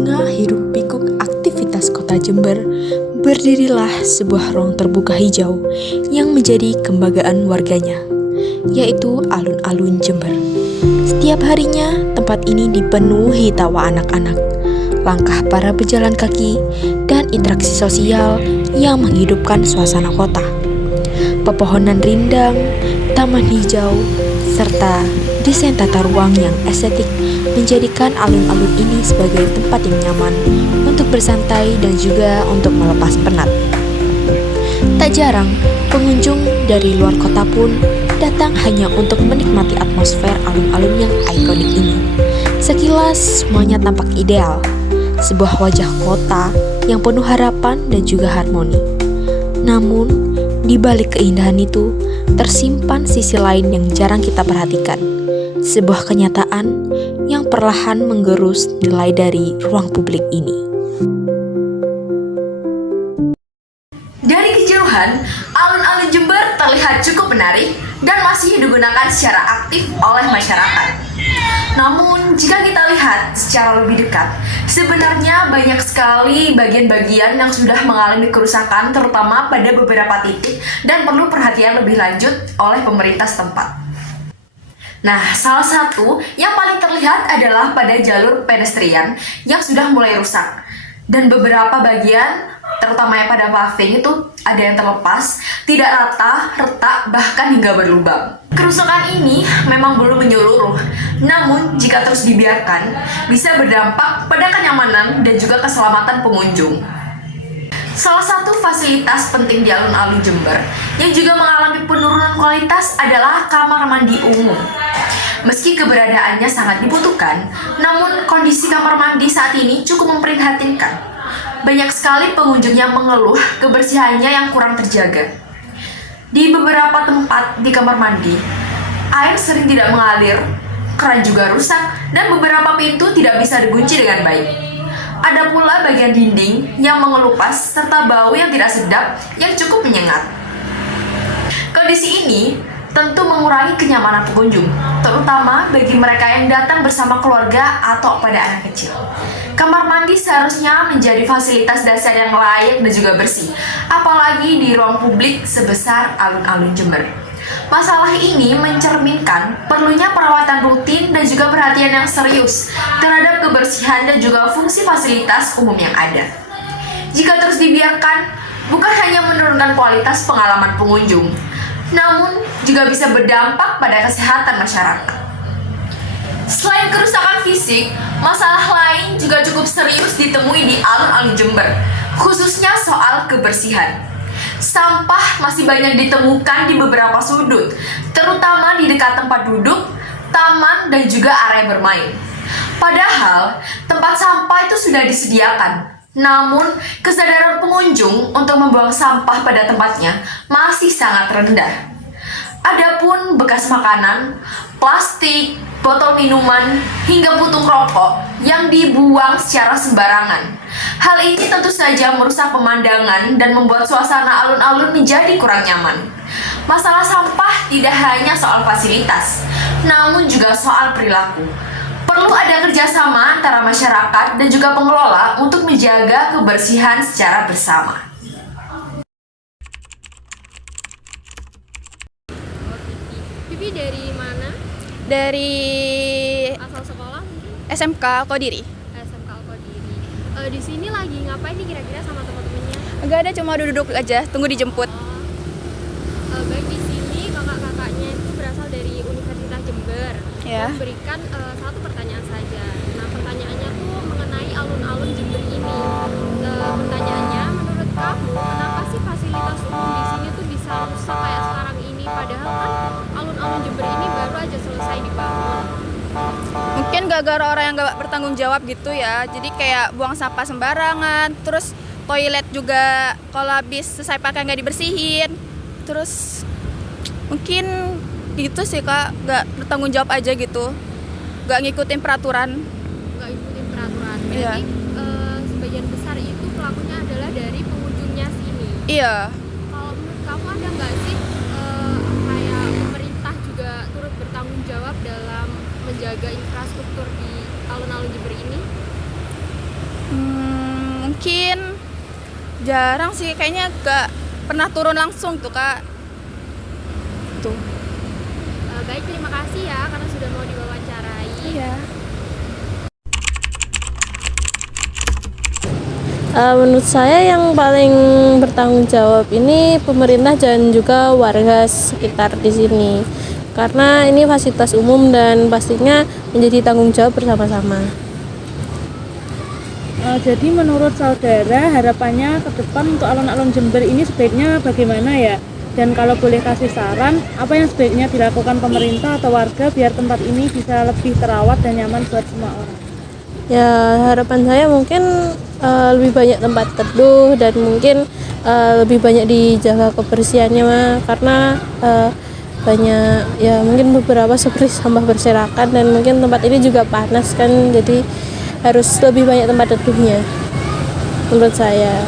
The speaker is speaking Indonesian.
tengah hiruk pikuk aktivitas kota Jember, berdirilah sebuah ruang terbuka hijau yang menjadi kebanggaan warganya, yaitu Alun-Alun Jember. Setiap harinya, tempat ini dipenuhi tawa anak-anak, langkah para pejalan kaki, dan interaksi sosial yang menghidupkan suasana kota. Pepohonan rindang, taman hijau, serta desain tata ruang yang estetik menjadikan alun-alun ini sebagai tempat yang nyaman untuk bersantai dan juga untuk melepas penat. Tak jarang, pengunjung dari luar kota pun datang hanya untuk menikmati atmosfer alun-alun yang ikonik ini. Sekilas semuanya tampak ideal, sebuah wajah kota yang penuh harapan dan juga harmoni. Namun, di balik keindahan itu, tersimpan sisi lain yang jarang kita perhatikan. Sebuah kenyataan yang perlahan menggerus nilai dari ruang publik ini. Dari kejauhan, alun-alun Jember terlihat cukup menarik dan masih digunakan secara aktif oleh masyarakat. Namun, jika kita lihat secara lebih dekat, sebenarnya banyak sekali bagian-bagian yang sudah mengalami kerusakan, terutama pada beberapa titik, dan perlu perhatian lebih lanjut oleh pemerintah setempat. Nah, salah satu yang paling terlihat adalah pada jalur pedestrian yang sudah mulai rusak. Dan beberapa bagian, terutamanya pada paving itu, ada yang terlepas, tidak rata, retak, bahkan hingga berlubang. Kerusakan ini memang belum menyeluruh, namun jika terus dibiarkan, bisa berdampak pada kenyamanan dan juga keselamatan pengunjung. Salah satu fasilitas penting di alun-alun Jember yang juga mengalami penurunan kualitas adalah kamar mandi umum. Meski keberadaannya sangat dibutuhkan, namun kondisi kamar mandi saat ini cukup memprihatinkan. Banyak sekali pengunjung yang mengeluh kebersihannya yang kurang terjaga. Di beberapa tempat di kamar mandi, air sering tidak mengalir, keran juga rusak, dan beberapa pintu tidak bisa dikunci dengan baik. Ada pula bagian dinding yang mengelupas serta bau yang tidak sedap yang cukup menyengat. Kondisi ini tentu mengurangi kenyamanan pengunjung, terutama bagi mereka yang datang bersama keluarga atau pada anak kecil. Kamar mandi seharusnya menjadi fasilitas dasar yang layak dan juga bersih, apalagi di ruang publik sebesar alun-alun Jember. Masalah ini mencerminkan perlunya perawatan rutin dan juga perhatian yang serius terhadap kebersihan dan juga fungsi fasilitas umum yang ada. Jika terus dibiarkan, bukan hanya menurunkan kualitas pengalaman pengunjung, namun juga bisa berdampak pada kesehatan masyarakat. Selain kerusakan fisik, masalah lain juga cukup serius ditemui di alun-alun Jember, khususnya soal kebersihan. Sampah masih banyak ditemukan di beberapa sudut, terutama di dekat tempat duduk, taman, dan juga area bermain. Padahal, tempat sampah itu sudah disediakan, namun kesadaran pengunjung untuk membuang sampah pada tempatnya masih sangat rendah. Adapun bekas makanan, plastik, botol minuman, hingga putung rokok yang dibuang secara sembarangan. Hal ini tentu saja merusak pemandangan dan membuat suasana alun-alun menjadi kurang nyaman. Masalah sampah tidak hanya soal fasilitas, namun juga soal perilaku. Perlu ada kerjasama antara masyarakat dan juga pengelola untuk menjaga kebersihan secara bersama. Vivi dari mana? Dari Asal sekolah mungkin? SMK Kodiri. SMK Alkodiri. Di sini lagi ngapain nih kira-kira sama teman-temannya? Enggak ada, cuma duduk aja, tunggu dijemput. Baik, di sini kakak-kakaknya itu berasal dari Universitas Jember. Ya. Memberikan satu pertanyaan saja. Nah, pertanyaannya tuh mengenai alun-alun Jember ini. Pertanyaannya, menurut kamu kenapa sih fasilitas umum di sini tuh bisa rusak kayak sekarang ini? Padahal kan alun-alun Jember ini baru aja selesai dibangun. Mungkin gara-gara orang yang gak bertanggung jawab gitu ya. Jadi kayak buang sampah sembarangan, terus toilet juga kalau habis selesai pakai nggak dibersihin. Terus mungkin gitu sih Kak, gak bertanggung jawab aja gitu, gak ngikutin peraturan. Nggak ikutin peraturan. Iya. Berarti sebagian besar itu pelakunya adalah dari pengunjungnya sini. Iya. Kalau menurut kamu ada nggak sih kayak pemerintah juga turut bertanggung jawab dalam menjaga infrastruktur di alun-alun Jember ini? mungkin jarang sih, kayaknya gak pernah turun langsung tuh Kak. Tuh. Baik, terima kasih ya karena sudah mau diwawancarai. Iya. Menurut saya yang paling bertanggung jawab ini pemerintah dan juga warga sekitar di sini, karena ini fasilitas umum dan pastinya menjadi tanggung jawab bersama-sama. Jadi menurut saudara harapannya ke depan untuk alun-alun Jember ini sebaiknya bagaimana ya? Dan kalau boleh kasih saran, apa yang sebaiknya dilakukan pemerintah atau warga biar tempat ini bisa lebih terawat dan nyaman buat semua orang? Ya, harapan saya mungkin lebih banyak tempat teduh dan mungkin lebih banyak dijaga kebersihannya, karena banyak ya mungkin beberapa seperti sampah berserakan dan mungkin tempat ini juga panas kan, jadi harus lebih banyak tempat teduhnya menurut saya.